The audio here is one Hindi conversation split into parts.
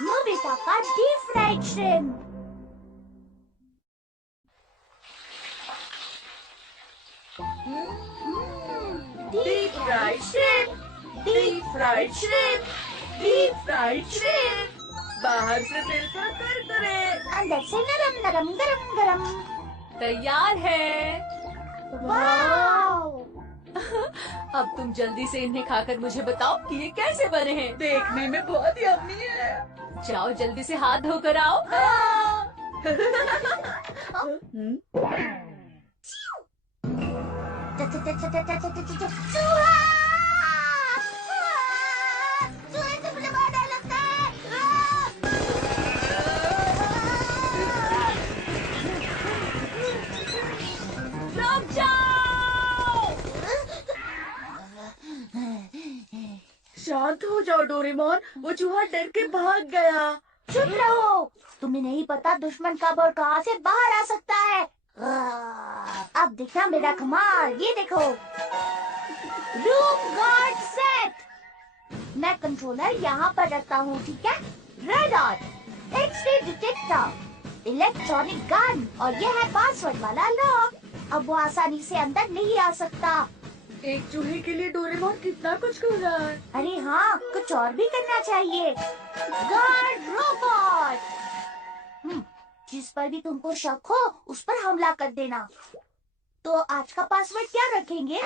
नोबिता का deep fried shrimp. Deep fried shrimp, deep fried shrimp, deep fried shrimp. बाहर से बिल्कुल कुरकुरे, अंदर से नरम नरम गरम गरम। तैयार है। वाव! अब तुम जल्दी से इन्हें खाकर मुझे बताओ कि ये कैसे बने हैं। देखने में बहुत यम्मी है। जाओ जल्दी से हाथ धोकर आओ। चूहा! चूहे से मुझे बहुत डर लगता है। रुक जाओ। शांत हो जाओ डोरेमोन, वो चूहा डर के भाग गया। चुप रहो, तुम्हें नहीं पता दुश्मन कब और कहां से बाहर आ सकता है। अब देखना मेरा कमाल, ये देखो। Room guard set. मैं कंट्रोलर यहाँ पर रखता हूँ, ठीक है। Radar, X ray detector, electronic gun और यह है पासवर्ड वाला लॉक। अब वो आसानी से अंदर नहीं आ सकता। एक चूहे के लिए डोरेमोन कितना कुछ कर रहा है। अरे हाँ, कुछ और भी करना चाहिए। गार्ड रोबोट, जिस पर भी तुमको शक हो उस पर हमला कर देना। तो आज का पासवर्ड क्या रखेंगे?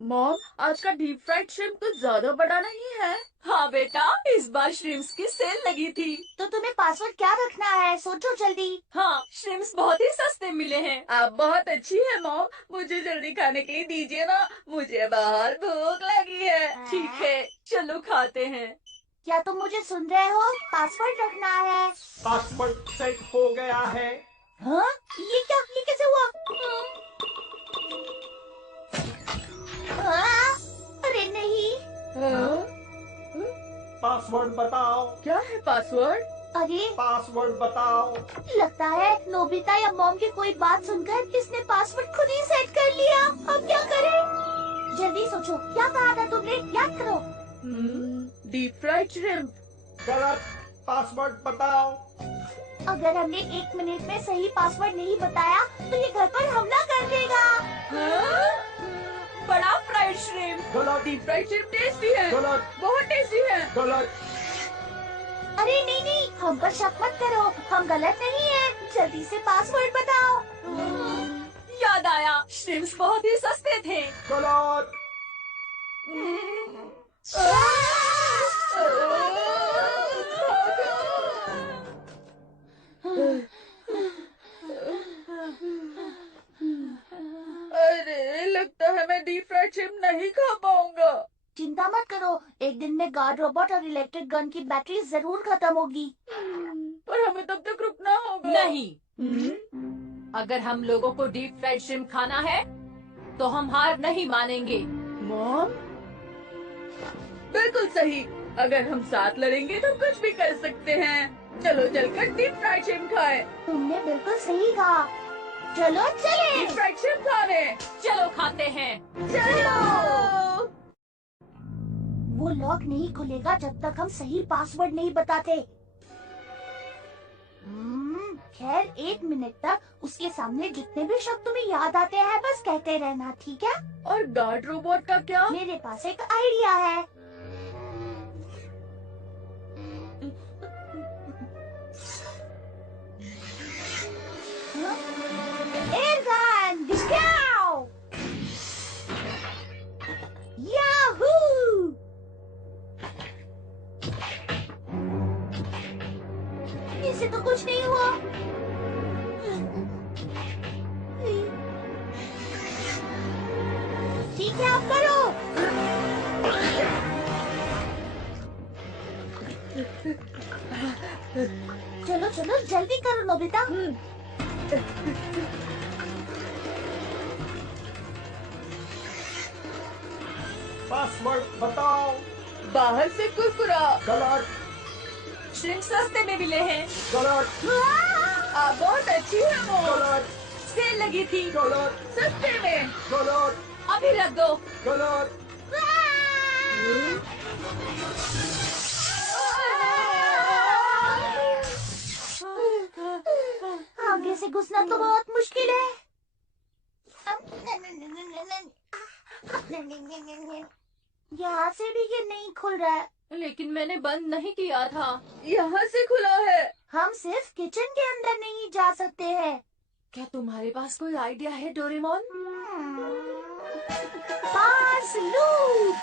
मॉम, आज का डीप फ्राइड श्रिम्प कुछ ज्यादा बड़ा नहीं है। हाँ बेटा, इस बार श्रिम्प्स की सेल लगी थी। तो तुम्हें पासवर्ड क्या रखना है, सोचो जल्दी। हाँ, श्रिम्प्स बहुत ही सस्ते मिले हैं। आप बहुत अच्छी है मॉम, मुझे जल्दी खाने के लिए दीजिए ना, मुझे बाहर भूख लगी है। ठीक है, चलो खाते हैं। क्या तुम मुझे सुन रहे हो? पासवर्ड रखना है। पासवर्ड सेट हो गया है। हाँ? ये क्या? ये कैसे हुआ? अरे नहीं। पासवर्ड बताओ। क्या है पासवर्ड? अरे पासवर्ड बताओ। लगता है नोबिता या मॉम की कोई बात सुनकर इसने पासवर्ड खुद ही सेट कर लिया। अब क्या करें? जल्दी सोचो, क्या कहा था तुमने? याद करो। Deep fried shrimp. गलत, पासवर्ड बताओ। अगर हमने 1 मिनट में सही पासवर्ड नहीं बताया तो ये घर पर हमला कर देगा। बड़ा फ्राइड श्रिम्प। गलत, डीप फ्राइड श्रिम्प टेस्टी है, गलत, बहुत टेस्टी है। गलत। अरे नहीं नहीं, हम पर शक मत करो, हम गलत नहीं है। जल्दी से पासवर्ड बताओ। याद आया, श्रिम्प्स बहुत ही सस्ते थे। गलत। अरे लगता है मैं डीप फ्राइड श्रिम्प नहीं खा पाऊंगा। चिंता मत करो, एक दिन में गार्ड रोबोट और इलेक्ट्रिक गन की बैटरी जरूर खत्म होगी। पर हमें तब तक रुकना होगा। नहीं, अगर हम लोगों को डीप फ्राइड श्रिम्प खाना है तो हम हार नहीं मानेंगे। मॉम, बिल्कुल सही। अगर हम साथ लड़ेंगे तो कुछ भी कर सकते हैं। चलो चलकर डीप फ्राइड श्रिम्प खाएं। तुमने बिल्कुल सही कहा। चलो चले। डीप फ्राइड श्रिम्प खाने। चलो खाते हैं। चलो। वो लॉक नहीं खुलेगा जब तक हम सही पासवर्ड नहीं बताते। खैर 1 मिनट तक उसके सामने जितने भी शब्द तुम्हें याद आते हैं बस कहते रहना, ठीक है? और गार्ड रोबोट का क्या? मेरे पास एक आइडिया है। एयर गन डिस्काउ। याहू! इससे तो कुछ नहीं हुआ। ठीक है, आप करो। चलो चलो जल्दी करो नोबिता। पासवर्ड बताओ। बाहर से कुरकुरा। गलत, श्रिम्प सस्ते में मिले हैं। गलत, आप बहुत अच्छी है वो। गलत, सेल लगी थी गलत, सस्ते में। गलत, अभी रख दो। गलत। घुसना तो बहुत मुश्किल है। यहाँ से भी ये नहीं खुल रहा है। लेकिन मैंने बंद नहीं किया था। यहाँ से खुला है। हम सिर्फ किचन के अंदर नहीं जा सकते हैं। क्या तुम्हारे पास कोई आइडिया है डोरेमोन? पास लूप।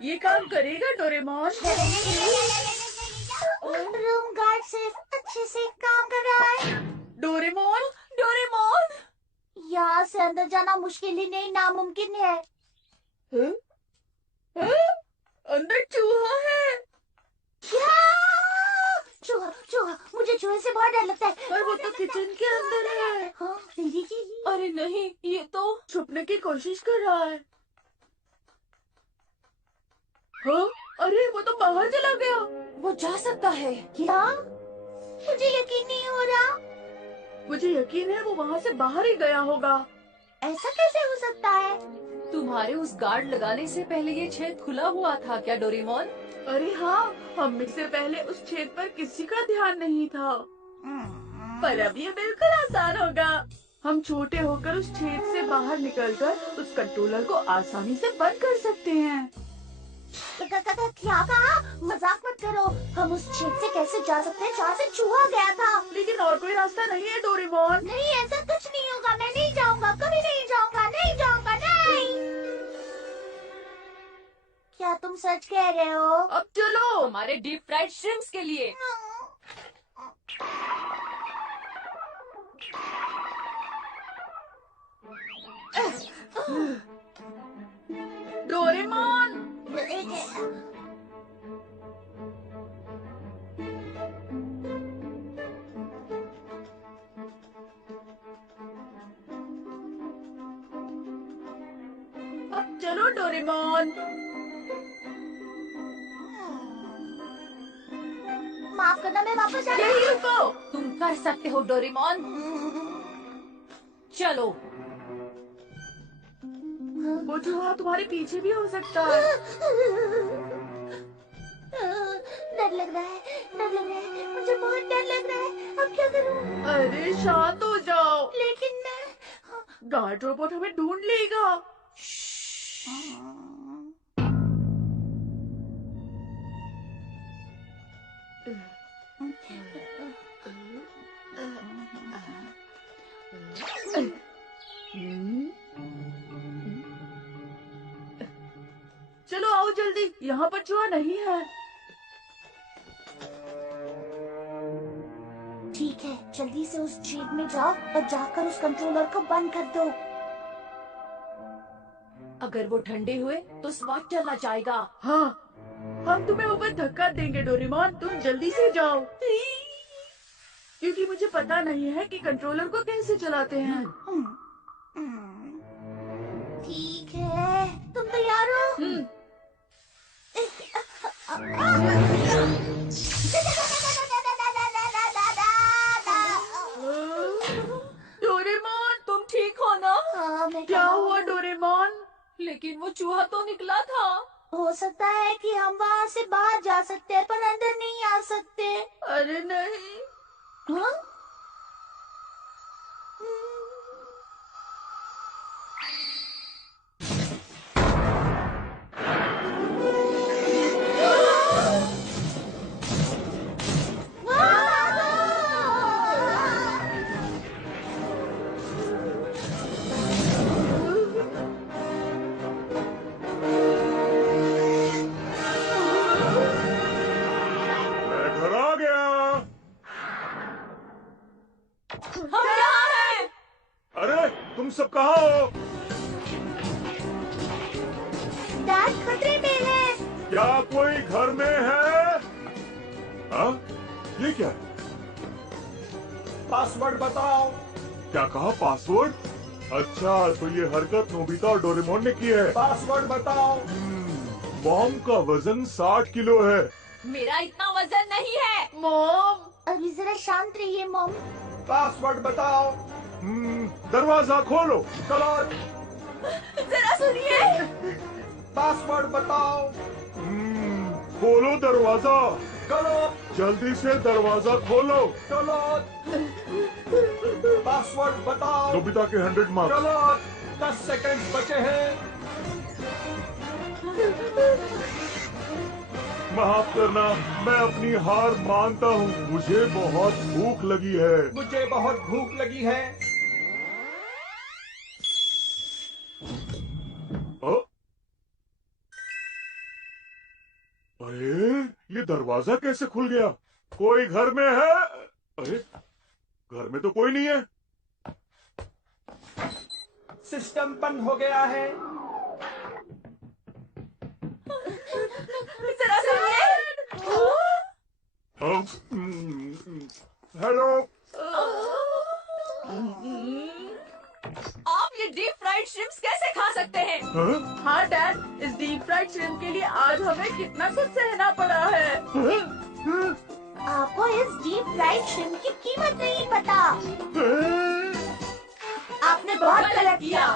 ये काम करेगा डोरेमोन? रूम गार्ड सिर्फ अच्छे से काम कर रहा है। Doraemon, Doraemon! यहाँ से अंदर जाना मुश्किल ही नहीं नामुमकिन है। हैं? अंदर चूहा है। क्या? चूहा, चूहा, मुझे चूहे से बहुत डर लगता है। पर वो तो किचन के अंदर है। हाँ, अरे नहीं, ये तो छुपने की कोशिश कर रहा है। हाँ? अरे वो तो बाहर चला गया। वो जा सकता है। क्या? मुझे यकीन नहीं हो रहा। मुझे यकीन है वो वहाँ से बाहर ही गया होगा। ऐसा कैसे हो सकता है? तुम्हारे उस गार्ड लगाने से पहले ये छेद खुला हुआ था क्या डोरेमोन? अरे हाँ, हम में से पहले उस छेद पर किसी का ध्यान नहीं था। पर अब ये बिल्कुल आसान होगा। हम छोटे होकर उस छेद से बाहर निकलकर उस कंट्रोलर को आसानी से बंद कर सकते हैं। क्या कहा? मजाक मत करो। हम उस छेद से कैसे जा सकते हैं जहाँ से चूहा गया था? लेकिन और कोई रास्ता नहीं है डोरेमोन। नहीं, ऐसा कुछ नहीं होगा। मैं नहीं जाऊंगा, कभी नहीं जाऊंगा, नहीं जाऊंगा, नहीं। क्या तुम सच कह रहे हो? अब चलो हमारे डीप फ्राइड श्रिम्प्स के लिए। डोरेमोन! अब चलो डोरेमोन। माफ करना, मैं वापस आ यही रुको। तुम कर सकते हो डोरेमोन। चलो। वो चूहा तुम्हारे पीछे भी हो सकता है। डर लग रहा है, डर लग रहा है, मुझे बहुत डर लग रहा है। अब क्या करूं? अरे शांत हो जाओ। लेकिन मैं गार्ड रोबोट हमें ढूंढ लेगा। चलो आओ जल्दी, यहाँ पर चूहा नहीं है। ठीक है, जल्दी से उस छेद में जाओ और जाकर उस कंट्रोलर को बंद कर दो। अगर वो ठंडे हुए तो स्वाद चला जाएगा। हाँ, हम तुम्हें ऊपर धक्का देंगे डोरेमोन, तुम जल्दी से जाओ। क्योंकि मुझे पता नहीं है कि कंट्रोलर को कैसे चलाते हैं। ठीक है, तुम तैयार हो? डोरेमोन, तुम ठीक हो ना? हाँ, मैं क्या हुआ डोरेमोन? लेकिन वो चूहा तो निकला था। हो सकता है कि हम वहाँ से बाहर जा सकते हैं पर अंदर नहीं आ सकते। अरे नहीं। हाँ? हम यहाँ हैं। अरे तुम सब कहाँ हो? डैड खतरे में है। क्या कोई घर में है? हाँ? ये क्या है? पासवर्ड बताओ। क्या कहा पासवर्ड? अच्छा तो ये हरकत नोबिता और डोरेमोन ने की है। पासवर्ड बताओ। बॉम्ब का वजन 60 किलो है। मेरा इतना वजन नहीं है मॉम। अभी जरा शांत रहिए मॉम। पासवर्ड बताओ। दरवाजा खोलो। चलो। जरा सुनिए। पासवर्ड बताओ। खोलो दरवाजा, खोलो, जल्दी से दरवाजा खोलो। खोलो, पासवर्ड बताओ। नोबिता के 100 मार्क्स। खोलो, 10 सेकंड बचे हैं। माफ करना, मैं अपनी हार मानता हूँ। मुझे बहुत भूख लगी है। मुझे बहुत भूख लगी है। अरे ये दरवाजा कैसे खुल गया? कोई घर में है? अरे घर में तो कोई नहीं है। सिस्टम बंद हो गया है। जरा सुनिए। हेलो। आप ये डीप फ्राइड श्रिम्प्स कैसे खा सकते हैं? हाँ डैड, इस डीप फ्राइड श्रिम्प के लिए आज हमें कितना कुछ सहना पड़ा है। आपको इस डीप फ्राइड श्रिम्प की कीमत नहीं पता। आपने बहुत गलत किया।